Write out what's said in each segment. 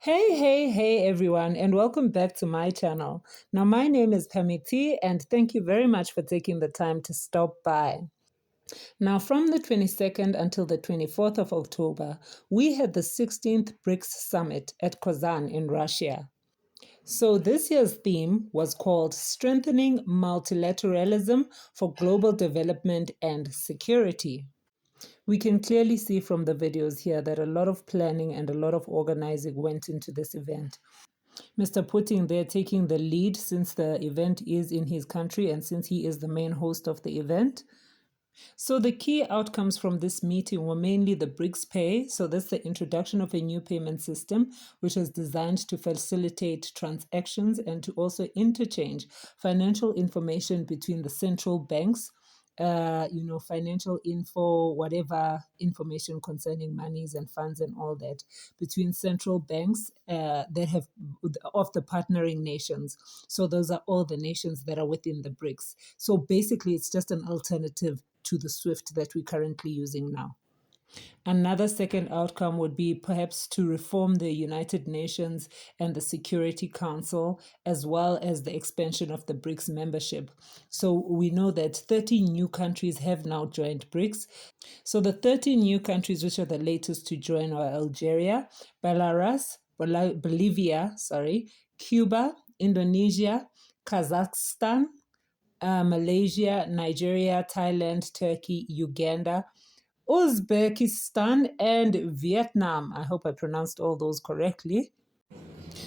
Hey everyone, and welcome back to my channel. Now, my name is Pamiti, and thank you very much for taking the time to stop by. Now, from the 22nd until the 24th of October, we had the 16th BRICS Summit at Kazan in Russia. So, this year's theme was called Strengthening Multilateralism for Global Development and Security. We can clearly see from the videos here that a lot of planning and a lot of organizing went into this event. Mr. Putin there taking the lead since the event is in his country and since he is the main host of the event. So the key outcomes from this meeting were mainly the BRICS Pay. So that's the introduction of a new payment system, which is designed to facilitate transactions and to also interchange financial information between the central banks. Financial info, whatever information concerning monies and funds and all that between central banks that have of the partnering nations. So those are all the nations that are within the BRICS. So basically, it's just an alternative to the SWIFT that we're currently using now. Another second outcome would be perhaps to reform the United Nations and the Security Council, as well as the expansion of the BRICS membership. So we know that 30 new countries have now joined BRICS. So the 30 new countries which are the latest to join are Algeria, Bolivia, Cuba, Indonesia, Kazakhstan, Malaysia, Nigeria, Thailand, Turkey, Uganda, Uzbekistan, and Vietnam. I hope I pronounced all those correctly.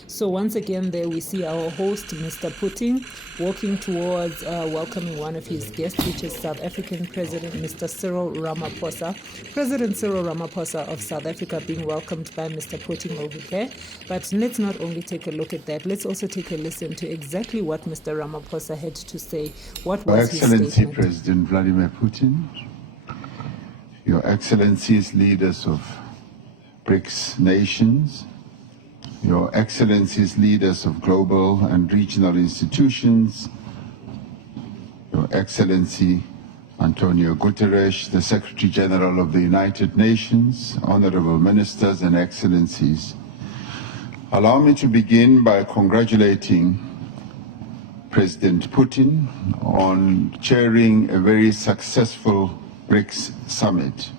So once again, there we see our host, Mr. Putin, walking towards welcoming one of his guests, which is South African President Mr. Cyril Ramaphosa. President Cyril Ramaphosa of South Africa being welcomed by Mr. Putin over there. But let's not only take a look at that, let's also take a listen to exactly what Mr. Ramaphosa had to say. What was his statement? Excellency President Vladimir Putin, Your Excellencies, leaders of BRICS nations, Your Excellencies, leaders of global and regional institutions, Your Excellency Antonio Guterres, the Secretary General of the United Nations, honorable ministers and excellencies. Allow me to begin by congratulating President Putin on chairing a very successful BRICS summit,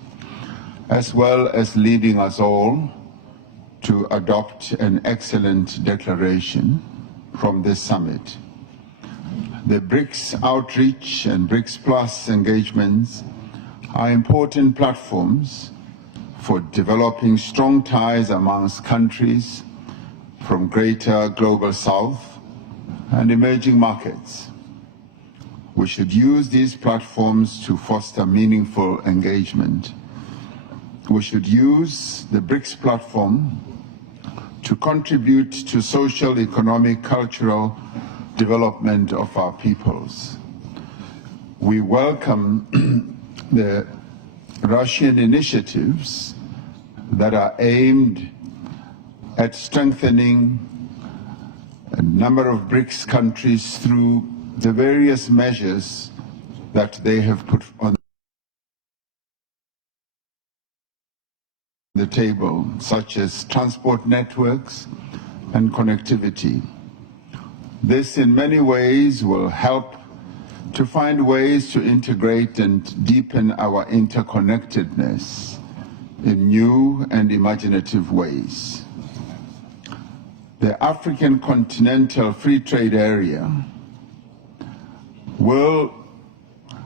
as well as leading us all to adopt an excellent declaration from this summit. The BRICS outreach and BRICS Plus engagements are important platforms for developing strong ties amongst countries from greater global south and emerging markets. We should use these platforms to foster meaningful engagement. We should use the BRICS platform to contribute to social, economic, cultural development of our peoples. We welcome the Russian initiatives that are aimed at strengthening a number of BRICS countries through the various measures that they have put on the table, such as transport networks and connectivity. This in many ways will help to find ways to integrate and deepen our interconnectedness in new and imaginative ways. The African Continental Free Trade Area will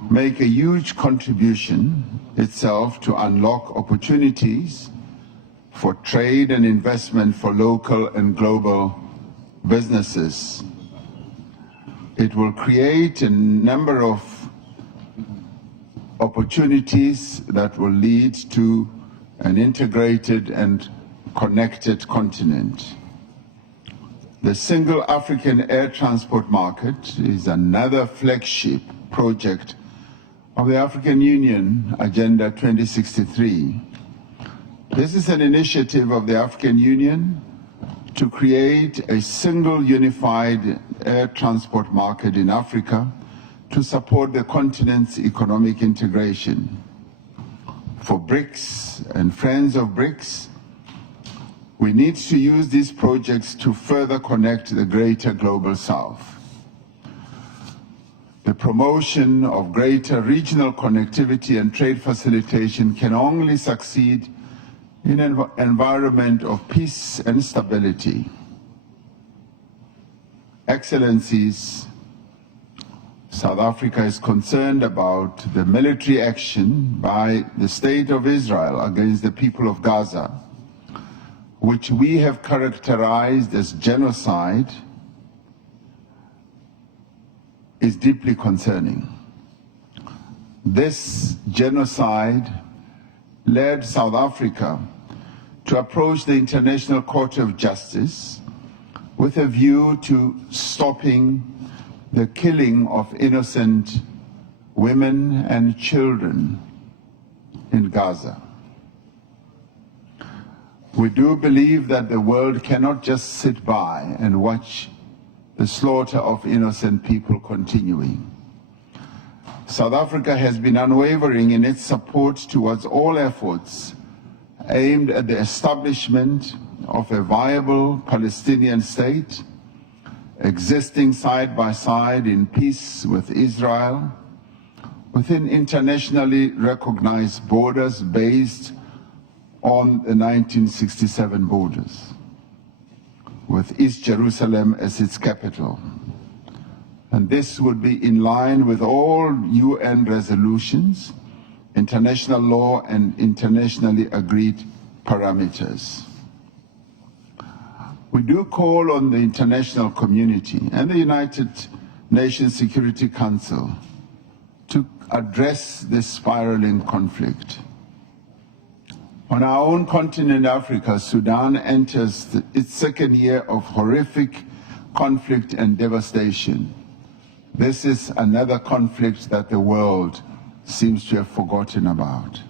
make a huge contribution itself to unlock opportunities for trade and investment for local and global businesses. It will create a number of opportunities that will lead to an integrated and connected continent. The Single African Air Transport Market is another flagship project of the African Union Agenda 2063. This is an initiative of the African Union to create a single unified air transport market in Africa to support the continent's economic integration. For BRICS and friends of BRICS, We need to use these projects to further connect the greater global South. The promotion of greater regional connectivity and trade facilitation can only succeed in an environment of peace and stability. Excellencies, South Africa is concerned about the military action by the State of Israel against the people of Gaza, which we have characterized as genocide, is deeply concerning. This genocide led South Africa to approach the International Court of Justice with a view to stopping the killing of innocent women and children in Gaza. We do believe that the world cannot just sit by and watch the slaughter of innocent people continuing. South Africa has been unwavering in its support towards all efforts aimed at the establishment of a viable Palestinian state, existing side by side in peace with Israel, within internationally recognized borders based on the 1967 borders, with East Jerusalem as its capital. And this would be in line with all UN resolutions, international law, and internationally agreed parameters. We do call on the international community and the United Nations Security Council to address this spiraling conflict. On our own continent, Africa, Sudan enters its second year of horrific conflict and devastation. This is another conflict that the world seems to have forgotten about.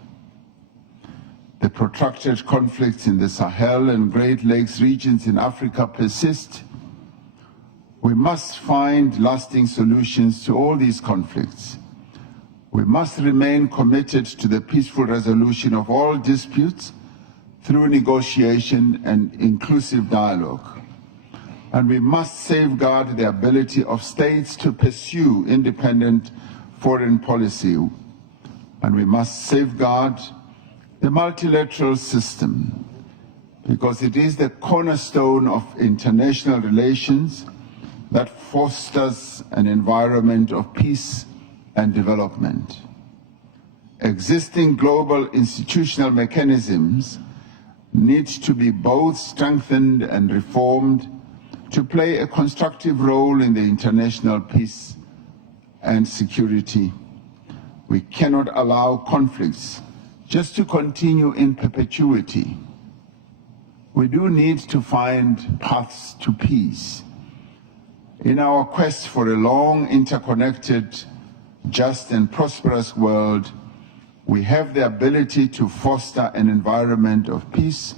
The protracted conflicts in the Sahel and Great Lakes regions in Africa persist. We must find lasting solutions to all these conflicts. We must remain committed to the peaceful resolution of all disputes through negotiation and inclusive dialogue. And we must safeguard the ability of states to pursue independent foreign policy. And we must safeguard the multilateral system, because it is the cornerstone of international relations that fosters an environment of peace and development. Existing global institutional mechanisms need to be both strengthened and reformed to play a constructive role in the international peace and security. We cannot allow conflicts just to continue in perpetuity. We do need to find paths to peace. In our quest for a long, interconnected, just and prosperous world, we have the ability to foster an environment of peace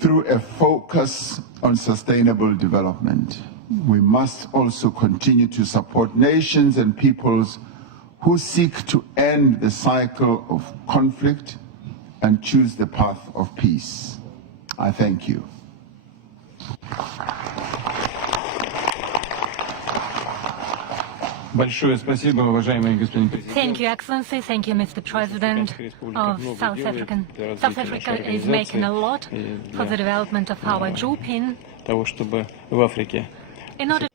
through a focus on sustainable development. We must also continue to support nations and peoples who seek to end the cycle of conflict and choose the path of peace. I thank you. Thank you, Excellency. Thank you, Mr. President of South Africa. South Africa is making a lot for the development of our GNU in order.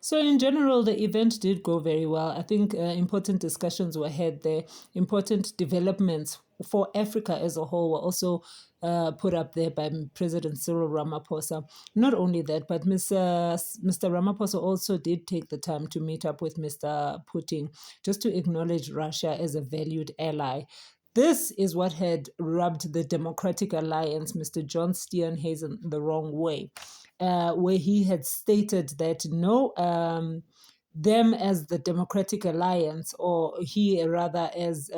So in general, the event did go very well. I think important discussions were had there. Important developments for Africa as a whole were also put up there by President Cyril Ramaphosa. Not only that, but Mr. Ramaphosa also did take the time to meet up with Mr. Putin, just to acknowledge Russia as a valued ally. This is what had rubbed the Democratic Alliance, Mr. John Steenhuisen, the wrong way, where he had stated that no, them as the Democratic Alliance, or he rather as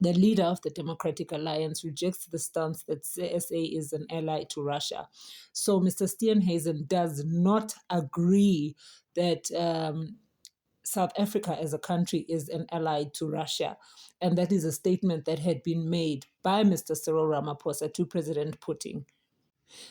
the leader of the Democratic Alliance, rejects the stance that SA is an ally to Russia. So Mr. Steenhuisen does not agree that South Africa as a country is an ally to Russia. And that is a statement that had been made by Mr. Cyril Ramaphosa to President Putin.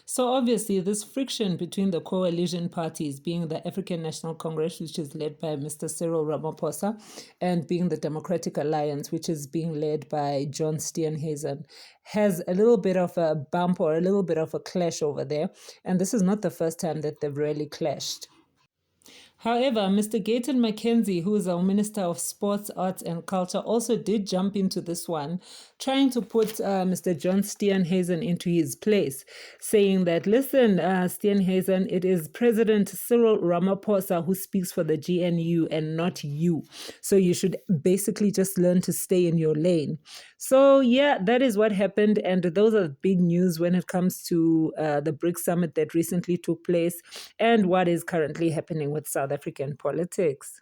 So obviously, this friction between the coalition parties, being the African National Congress, which is led by Mr. Cyril Ramaphosa, and being the Democratic Alliance, which is being led by John Steenhuisen, has a little bit of a bump or a little bit of a clash over there. And this is not the first time that they've really clashed. However, Mr. Gayton McKenzi, who is our Minister of Sports, Arts and Culture, also did jump into this one, trying to put Mr. John Steenhuisen into his place, saying that, listen, Steenhuisen, it is President Cyril Ramaphosa who speaks for the GNU and not you. So you should basically just learn to stay in your lane. So yeah, that is what happened. And those are big news when it comes to the BRICS summit that recently took place and what is currently happening with South African politics.